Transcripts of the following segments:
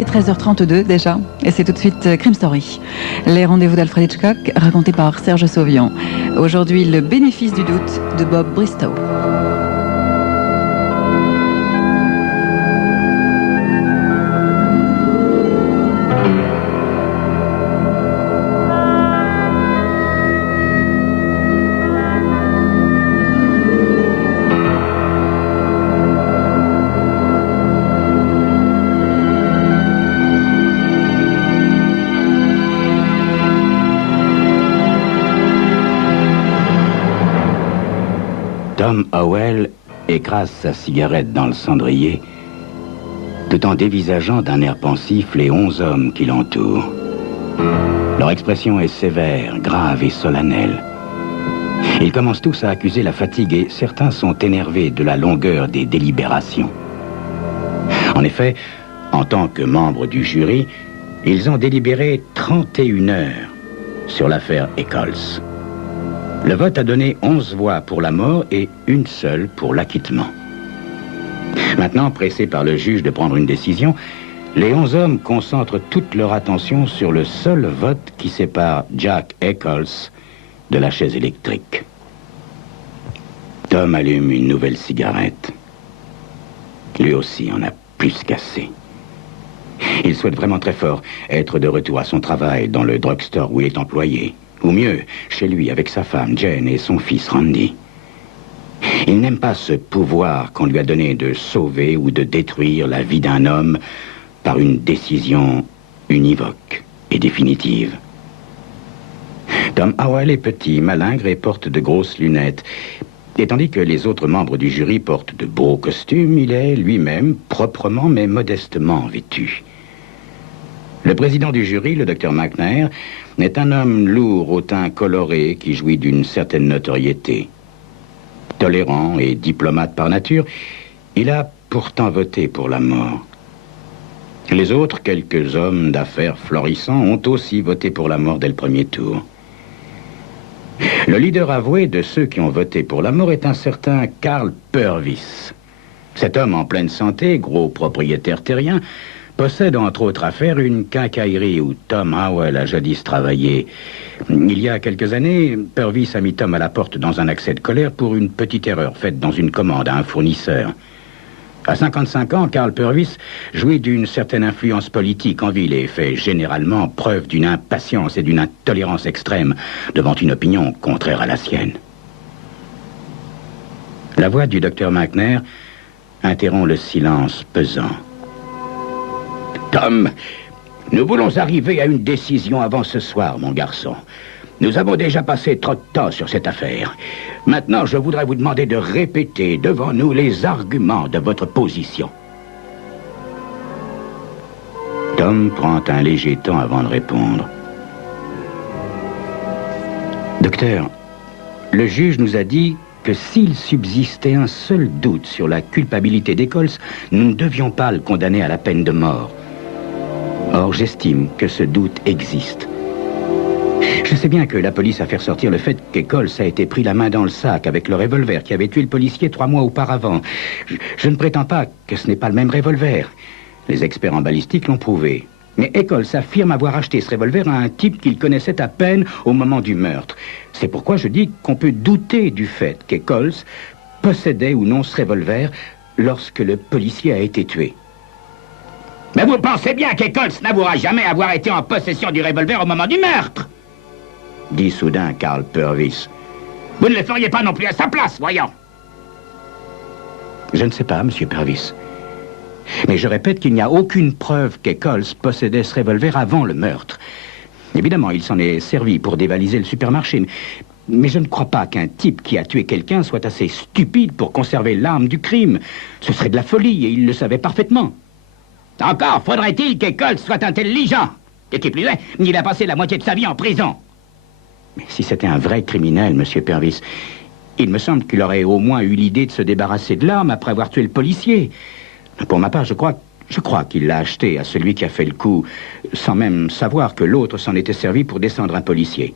Et 13h32 déjà, et c'est tout de suite Crime Story. Les rendez-vous d'Alfred Hitchcock, racontés par Serge Sauvian. Aujourd'hui, le bénéfice du doute de Bob Bristow. Tom Howell écrase sa cigarette dans le cendrier, tout en dévisageant d'un air pensif les 11 hommes qui l'entourent. Leur expression est sévère, grave et solennelle. Ils commencent tous à accuser la fatigue et certains sont énervés de la longueur des délibérations. En effet, en tant que membres du jury, ils ont délibéré 31 heures sur l'affaire Eccles. Le vote a donné 11 voix pour la mort et une seule pour l'acquittement. Maintenant, pressés par le juge de prendre une décision, les 11 hommes concentrent toute leur attention sur le seul vote qui sépare Jack Eccles de la chaise électrique. Tom allume une nouvelle cigarette. Lui aussi en a plus qu'assez. Il souhaite vraiment très fort être de retour à son travail dans le drugstore où il est employé. Ou mieux, chez lui avec sa femme Jane et son fils Randy. Il n'aime pas ce pouvoir qu'on lui a donné de sauver ou de détruire la vie d'un homme par une décision univoque et définitive. Tom Howell est petit, malingre et porte de grosses lunettes. Et tandis que les autres membres du jury portent de beaux costumes, il est lui-même proprement mais modestement vêtu. Le président du jury, le docteur McNair, est un homme lourd au teint coloré qui jouit d'une certaine notoriété. Tolérant et diplomate par nature, il a pourtant voté pour la mort. Les autres, quelques hommes d'affaires florissants, ont aussi voté pour la mort dès le premier tour. Le leader avoué de ceux qui ont voté pour la mort est un certain Carl Purvis. Cet homme en pleine santé, gros propriétaire terrien, possède entre autres affaires une quincaillerie où Tom Howell a jadis travaillé. Il y a quelques années, Purvis a mis Tom à la porte dans un accès de colère pour une petite erreur faite dans une commande à un fournisseur. À 55 ans, Carl Purvis jouit d'une certaine influence politique en ville et fait généralement preuve d'une impatience et d'une intolérance extrême devant une opinion contraire à la sienne. La voix du docteur McNair interrompt le silence pesant. Tom, nous voulons arriver à une décision avant ce soir, mon garçon. Nous avons déjà passé trop de temps sur cette affaire. Maintenant, je voudrais vous demander de répéter devant nous les arguments de votre position. Tom prend un léger temps avant de répondre. Docteur, le juge nous a dit que s'il subsistait un seul doute sur la culpabilité d'Eccles, nous ne devions pas le condamner à la peine de mort. Or, j'estime que ce doute existe. Je sais bien que la police a fait ressortir le fait qu'Eccles a été pris la main dans le sac avec le revolver qui avait tué le policier 3 mois auparavant. Je ne prétends pas que ce n'est pas le même revolver. Les experts en balistique l'ont prouvé. Mais Eccles affirme avoir acheté ce revolver à un type qu'il connaissait à peine au moment du meurtre. C'est pourquoi je dis qu'on peut douter du fait qu'Eccles possédait ou non ce revolver lorsque le policier a été tué. Mais vous pensez bien qu'Eccles n'avouera jamais avoir été en possession du revolver au moment du meurtre, dit soudain Carl Purvis. Vous ne le feriez pas non plus à sa place, voyons. Je ne sais pas, monsieur Purvis. Mais je répète qu'il n'y a aucune preuve qu'Eccles possédait ce revolver avant le meurtre. Évidemment, il s'en est servi pour dévaliser le supermarché. Mais je ne crois pas qu'un type qui a tué quelqu'un soit assez stupide pour conserver l'arme du crime. Ce serait de la folie et il le savait parfaitement. Encore faudrait-il qu'Eccles soit intelligent. Et qui plus est, il a passé la moitié de sa vie en prison. Mais si c'était un vrai criminel, monsieur Purvis, il me semble qu'il aurait au moins eu l'idée de se débarrasser de l'arme après avoir tué le policier. Pour ma part, je crois qu'il l'a acheté à celui qui a fait le coup, sans même savoir que l'autre s'en était servi pour descendre un policier.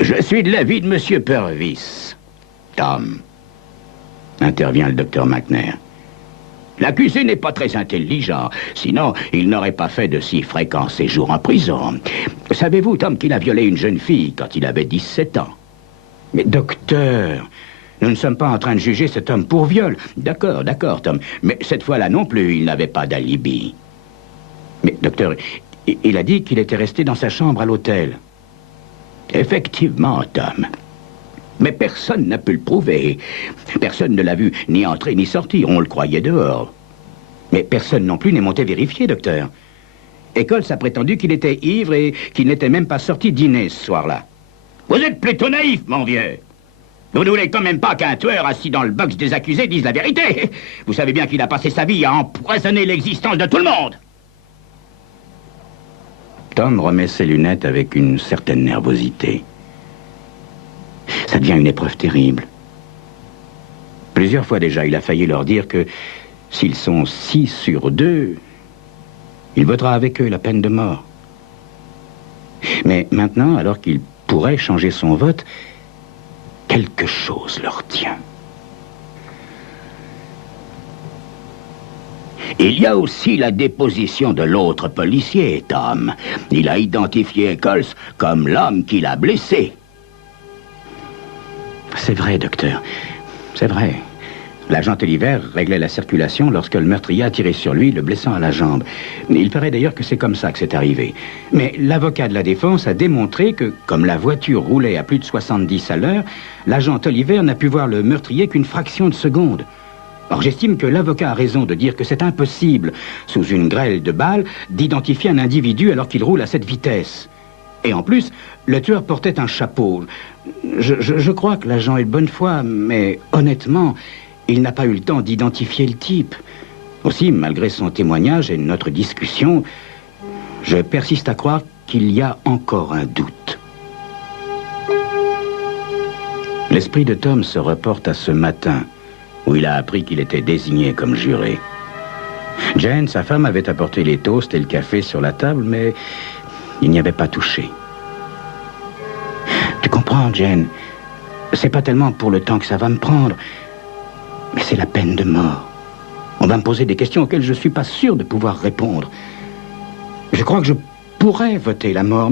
Je suis de l'avis de monsieur Purvis. Tom, intervient le docteur McNair. L'accusé n'est pas très intelligent, sinon il n'aurait pas fait de si fréquents séjours en prison. Savez-vous, Tom, qu'il a violé une jeune fille quand il avait 17 ans? Mais docteur, nous ne sommes pas en train de juger cet homme pour viol. D'accord, Tom, mais cette fois-là non plus, il n'avait pas d'alibi. Mais docteur, il a dit qu'il était resté dans sa chambre à l'hôtel. Effectivement, Tom. Mais personne n'a pu le prouver. Personne ne l'a vu ni entrer ni sortir. On le croyait dehors. Mais personne non plus n'est monté vérifier, docteur. Eccles a prétendu qu'il était ivre et qu'il n'était même pas sorti dîner ce soir-là. Vous êtes plutôt naïf, mon vieux. Vous ne voulez quand même pas qu'un tueur assis dans le box des accusés dise la vérité. Vous savez bien qu'il a passé sa vie à empoisonner l'existence de tout le monde. Tom remet ses lunettes avec une certaine nervosité. Ça devient une épreuve terrible. Plusieurs fois déjà, il a failli leur dire que s'ils sont 6 sur 2, il votera avec eux la peine de mort. Mais maintenant, alors qu'il pourrait changer son vote, quelque chose leur tient. Il y a aussi la déposition de l'autre policier, Tom. Il a identifié Eccles comme l'homme qui l'a blessé. C'est vrai, docteur. C'est vrai. L'agent Oliver réglait la circulation lorsque le meurtrier a tiré sur lui, le blessant à la jambe. Il paraît d'ailleurs que c'est comme ça que c'est arrivé. Mais l'avocat de la défense a démontré que, comme la voiture roulait à plus de 70 à l'heure, l'agent Oliver n'a pu voir le meurtrier qu'une fraction de seconde. Or, j'estime que l'avocat a raison de dire que c'est impossible, sous une grêle de balles, d'identifier un individu alors qu'il roule à cette vitesse. Et en plus, le tueur portait un chapeau. Je crois que l'agent est de bonne foi, mais honnêtement, il n'a pas eu le temps d'identifier le type. Aussi, malgré son témoignage et notre discussion, je persiste à croire qu'il y a encore un doute. L'esprit de Tom se reporte à ce matin, où il a appris qu'il était désigné comme juré. Jane, sa femme, avait apporté les toasts et le café sur la table, mais il n'y avait pas touché. Tu comprends, Jane? C'est pas tellement pour le temps que ça va me prendre, mais c'est la peine de mort. On va me poser des questions auxquelles je suis pas sûr de pouvoir répondre. Je crois que je pourrais voter la mort,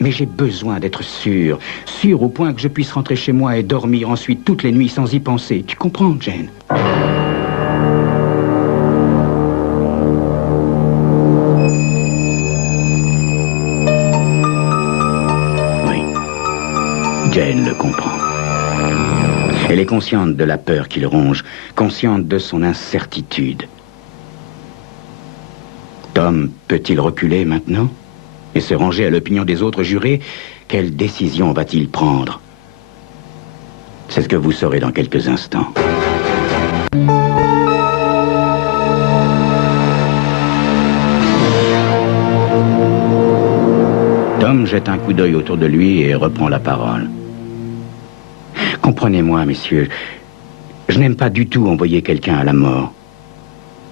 mais j'ai besoin d'être sûr. Sûr au point que je puisse rentrer chez moi et dormir ensuite toutes les nuits sans y penser. Tu comprends, Jane? Oui. Jane le comprend. Elle est consciente de la peur qui le ronge, consciente de son incertitude. Tom peut-il reculer maintenant et se ranger à l'opinion des autres jurés? Quelle décision va-t-il prendre? C'est ce que vous saurez dans quelques instants. Tom jette un coup d'œil autour de lui et reprend la parole. Comprenez-moi, messieurs, je n'aime pas du tout envoyer quelqu'un à la mort.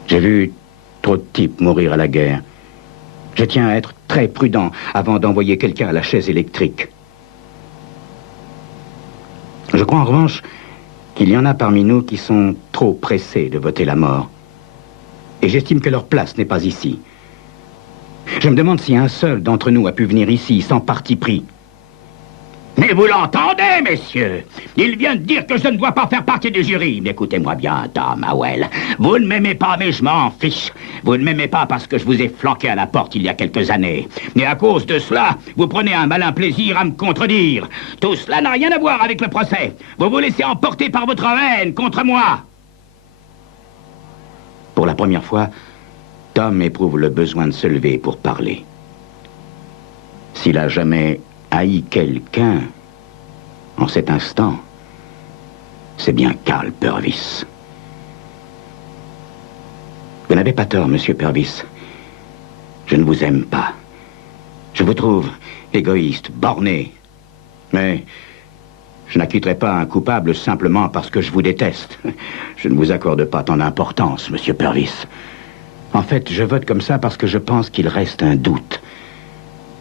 J'ai vu trop de types mourir à la guerre. Je tiens à être très prudent avant d'envoyer quelqu'un à la chaise électrique. Je crois en revanche qu'il y en a parmi nous qui sont trop pressés de voter la mort. Et j'estime que leur place n'est pas ici. Je me demande si un seul d'entre nous a pu venir ici sans parti pris. Mais vous l'entendez, messieurs? Il vient de dire que je ne dois pas faire partie du jury. Mais écoutez-moi bien, Tom Howell. Vous ne m'aimez pas, mais je m'en fiche. Vous ne m'aimez pas parce que je vous ai flanqué à la porte il y a quelques années. Et à cause de cela, vous prenez un malin plaisir à me contredire. Tout cela n'a rien à voir avec le procès. Vous vous laissez emporter par votre haine contre moi. Pour la première fois, Tom éprouve le besoin de se lever pour parler. S'il a jamais haï quelqu'un en cet instant, c'est bien Carl Purvis. Vous n'avez pas tort, monsieur Purvis. Je ne vous aime pas. Je vous trouve égoïste, borné. Mais je n'acquitterai pas un coupable simplement parce que je vous déteste. Je ne vous accorde pas tant d'importance, monsieur Purvis. En fait, je vote comme ça parce que je pense qu'il reste un doute.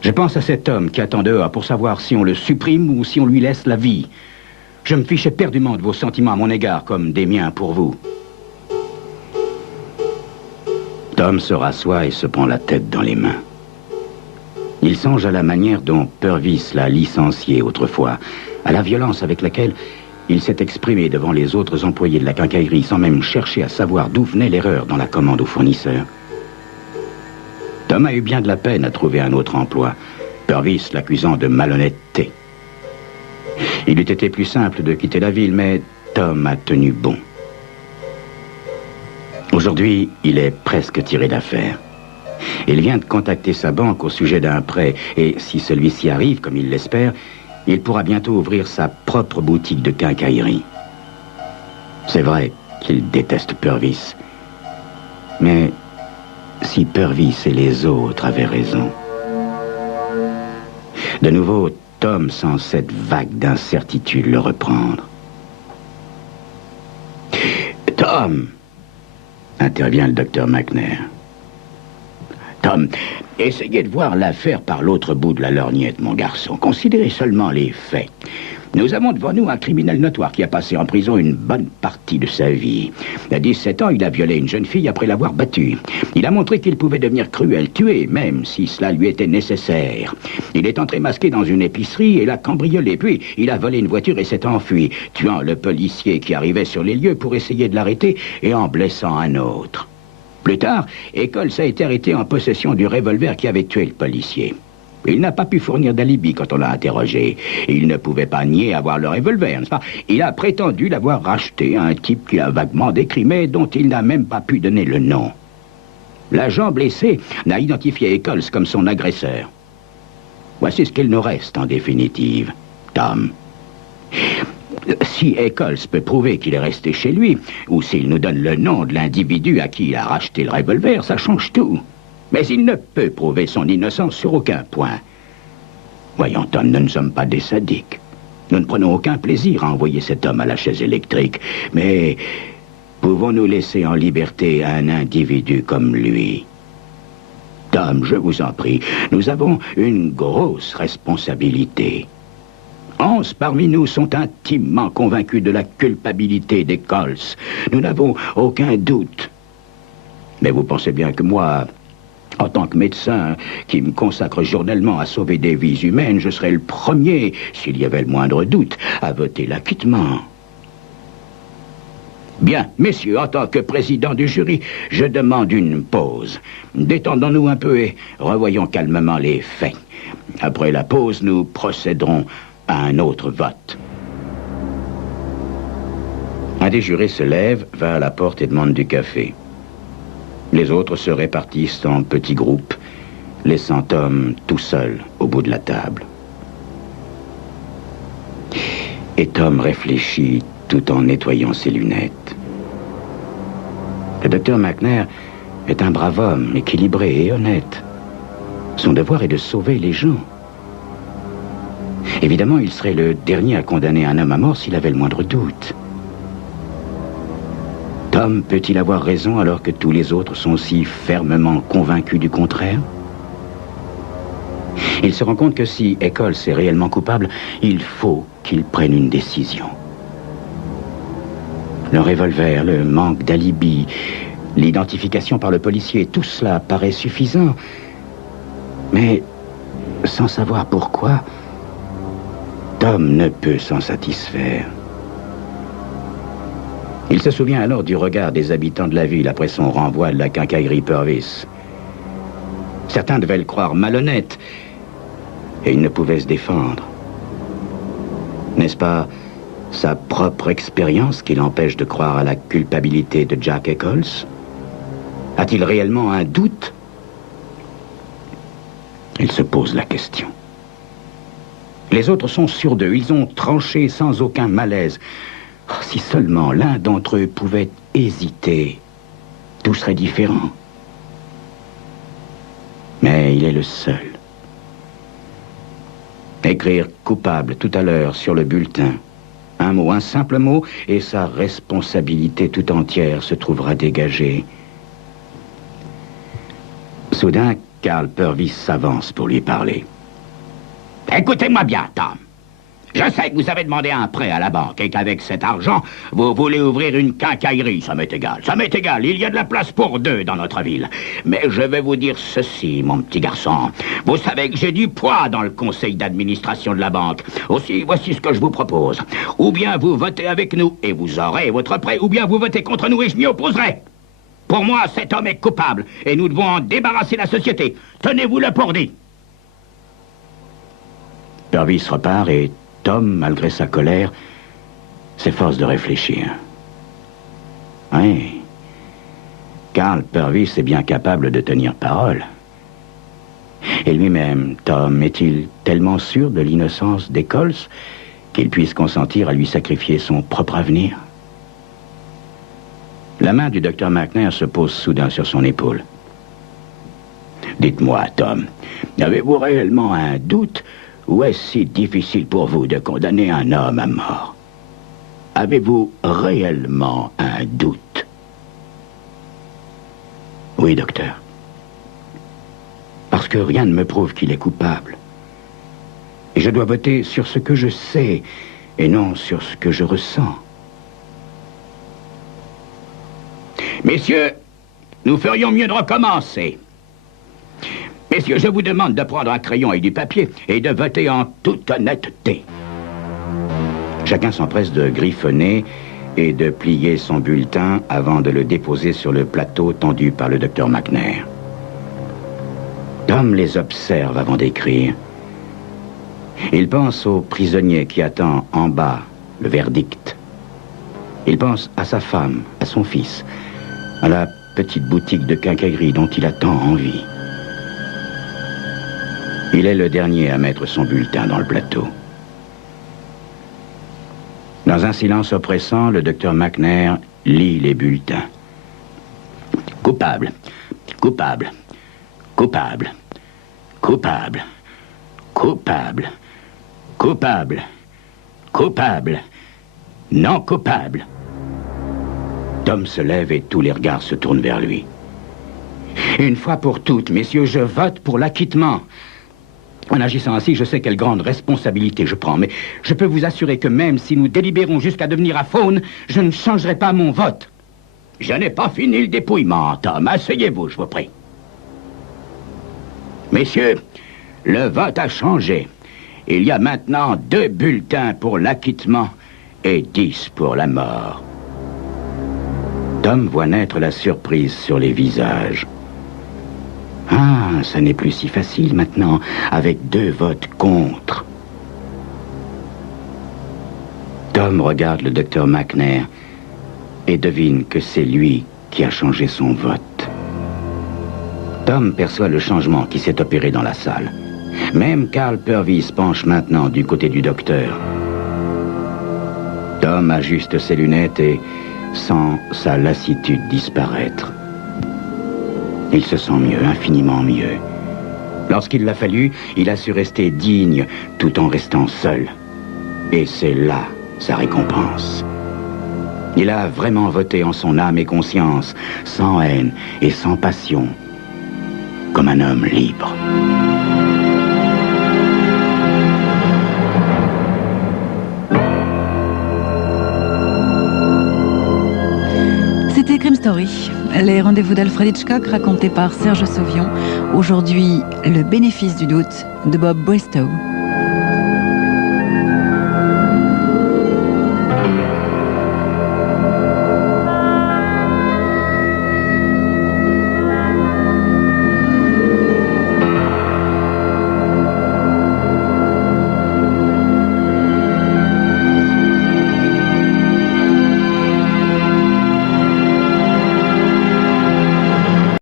Je pense à cet homme qui attend dehors pour savoir si on le supprime ou si on lui laisse la vie. Je me fiche éperdument de vos sentiments à mon égard comme des miens pour vous. Tom se rassoit et se prend la tête dans les mains. Il songe à la manière dont Purvis l'a licencié autrefois, à la violence avec laquelle il s'est exprimé devant les autres employés de la quincaillerie sans même chercher à savoir d'où venait l'erreur dans la commande au fournisseur. Tom a eu bien de la peine à trouver un autre emploi, Purvis l'accusant de malhonnêteté. Il eût été plus simple de quitter la ville, mais Tom a tenu bon. Aujourd'hui, il est presque tiré d'affaire. Il vient de contacter sa banque au sujet d'un prêt, et si celui-ci arrive, comme il l'espère, il pourra bientôt ouvrir sa propre boutique de quincaillerie. C'est vrai qu'il déteste Purvis. Mais si Purvis et les autres avaient raison... De nouveau, Tom sent cette vague d'incertitude le reprendre. « Tom !» intervient le docteur McNair. « Tom, essayez de voir l'affaire par l'autre bout de la lorgnette, mon garçon. Considérez seulement les faits. Nous avons devant nous un criminel notoire qui a passé en prison une bonne partie de sa vie. À 17 ans, il a violé une jeune fille après l'avoir battue. Il a montré qu'il pouvait devenir cruel, tuer, même si cela lui était nécessaire. Il est entré masqué dans une épicerie et l'a cambriolé. Puis, il a volé une voiture et s'est enfui, tuant le policier qui arrivait sur les lieux pour essayer de l'arrêter et en blessant un autre. Plus tard, Eccles a été arrêté en possession du revolver qui avait tué le policier. Il n'a pas pu fournir d'alibi quand on l'a interrogé. Il ne pouvait pas nier avoir le revolver, n'est-ce pas? Il a prétendu l'avoir racheté à un type qui a vaguement décrit, mais dont il n'a même pas pu donner le nom. L'agent blessé n'a identifié Eccles comme son agresseur. Voici ce qu'il nous reste en définitive, Tom. Si Eccles peut prouver qu'il est resté chez lui, ou s'il nous donne le nom de l'individu à qui il a racheté le revolver, ça change tout. Mais il ne peut prouver son innocence sur aucun point. Voyons, Tom, nous ne sommes pas des sadiques. Nous ne prenons aucun plaisir à envoyer cet homme à la chaise électrique. Mais pouvons-nous laisser en liberté un individu comme lui? Tom, je vous en prie, nous avons une grosse responsabilité. 11 parmi nous sont intimement convaincus de la culpabilité d'Eccles. Nous n'avons aucun doute. Mais vous pensez bien que moi... En tant que médecin qui me consacre journellement à sauver des vies humaines, je serais le premier, s'il y avait le moindre doute, à voter l'acquittement. Bien, messieurs, en tant que président du jury, je demande une pause. Détendons-nous un peu et revoyons calmement les faits. Après la pause, nous procéderons à un autre vote. Un des jurés se lève, va à la porte et demande du café. Les autres se répartissent en petits groupes, laissant Tom tout seul au bout de la table. Et Tom réfléchit tout en nettoyant ses lunettes. Le docteur McNair est un brave homme, équilibré et honnête. Son devoir est de sauver les gens. Évidemment, il serait le dernier à condamner un homme à mort s'il avait le moindre doute. Tom peut-il avoir raison alors que tous les autres sont si fermement convaincus du contraire? Il se rend compte que si Eccles est réellement coupable, il faut qu'il prenne une décision. Le revolver, le manque d'alibi, l'identification par le policier, tout cela paraît suffisant. Mais sans savoir pourquoi, Tom ne peut s'en satisfaire. Il se souvient alors du regard des habitants de la ville après son renvoi de la quincaillerie Purvis. Certains devaient le croire malhonnête, et il ne pouvait se défendre. N'est-ce pas sa propre expérience qui l'empêche de croire à la culpabilité de Jack Eccles? A-t-il réellement un doute? Il se pose la question. Les autres sont sûrs d'eux, ils ont tranché sans aucun malaise. Oh, si seulement l'un d'entre eux pouvait hésiter, tout serait différent. Mais il est le seul. Écrire coupable tout à l'heure sur le bulletin. Un mot, un simple mot, et sa responsabilité tout entière se trouvera dégagée. Soudain, Carl Purvis s'avance pour lui parler. Écoutez-moi bien, Tom. Je sais que vous avez demandé un prêt à la banque et qu'avec cet argent, vous voulez ouvrir une quincaillerie. Ça m'est égal, ça m'est égal. Il y a de la place pour deux dans notre ville. Mais je vais vous dire ceci, mon petit garçon. Vous savez que j'ai du poids dans le conseil d'administration de la banque. Aussi, voici ce que je vous propose. Ou bien vous votez avec nous et vous aurez votre prêt, ou bien vous votez contre nous et je m'y opposerai. Pour moi, cet homme est coupable et nous devons en débarrasser la société. Tenez-vous-le pour dit. Purvis repart et Tom, malgré sa colère, s'efforce de réfléchir. Oui, Carl Purvis est bien capable de tenir parole. Et lui-même, Tom, est-il tellement sûr de l'innocence des Coles qu'il puisse consentir à lui sacrifier son propre avenir? La main du docteur McNair se pose soudain sur son épaule. Dites-moi, Tom, avez-vous réellement un doute ou est-ce si difficile pour vous de condamner un homme à mort? Avez-vous réellement un doute? Oui, docteur. Parce que rien ne me prouve qu'il est coupable. Et je dois voter sur ce que je sais et non sur ce que je ressens. Messieurs, nous ferions mieux de recommencer. Messieurs, je vous demande de prendre un crayon et du papier et de voter en toute honnêteté. Chacun s'empresse de griffonner et de plier son bulletin avant de le déposer sur le plateau tendu par le docteur McNair. Tom les observe avant d'écrire. Il pense au prisonnier qui attend en bas le verdict. Il pense à sa femme, à son fils, à la petite boutique de quincaillerie dont il a tant envie. Il est le dernier à mettre son bulletin dans le plateau. Dans un silence oppressant, le docteur McNair lit les bulletins. Coupable, coupable, coupable, coupable, coupable, coupable, coupable, non coupable. Tom se lève et tous les regards se tournent vers lui. Une fois pour toutes, messieurs, je vote pour l'acquittement. En agissant ainsi, je sais quelle grande responsabilité je prends, mais je peux vous assurer que même si nous délibérons jusqu'à devenir à faune, je ne changerai pas mon vote. Je n'ai pas fini le dépouillement, Tom. Asseyez-vous, je vous prie. Messieurs, le vote a changé. Il y a maintenant 2 bulletins pour l'acquittement et 10 pour la mort. Tom voit naître la surprise sur les visages. Ah, ça n'est plus si facile maintenant, avec 2 votes contre. Tom regarde le docteur McNair et devine que c'est lui qui a changé son vote. Tom perçoit le changement qui s'est opéré dans la salle. Même Carl Purvis penche maintenant du côté du docteur. Tom ajuste ses lunettes et sent sa lassitude disparaître. Il se sent mieux, infiniment mieux. Lorsqu'il l'a fallu, il a su rester digne tout en restant seul. Et c'est là sa récompense. Il a vraiment voté en son âme et conscience, sans haine et sans passion, comme un homme libre. C'était Crime Story, les rendez-vous d'Alfred Hitchcock racontés par Serge Sauvion. Aujourd'hui, le bénéfice du doute de Bob Bristow.